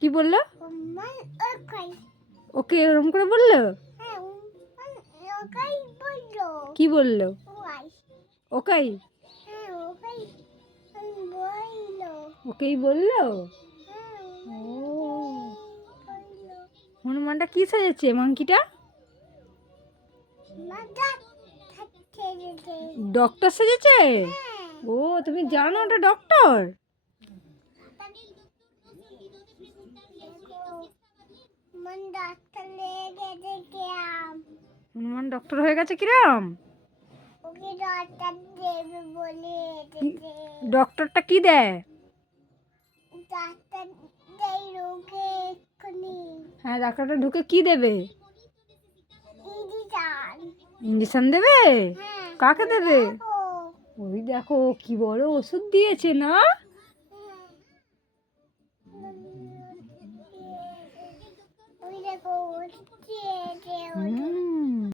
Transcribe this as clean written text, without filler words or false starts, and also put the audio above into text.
কি বললো? ওকে ওরকম করে বললো? কি বললো? ওকাই ওকেই বললো। ও হনুমানটা কি সেজেছে মাংকিটা? ডক্টর সেজেছে? ও তুমি জানো ওটা ডক্টর? হনুমান ডক্টর হয়ে গেছে কিরম? ডক্টরটা কি দেয়? হ্যাঁ ডাক্তারটা ঢুকে কি দেবে? ইঞ্জেকশন দেবে? কাকে দেবে? ওই দেখো কি বড় ওষুধ দিয়েছে না?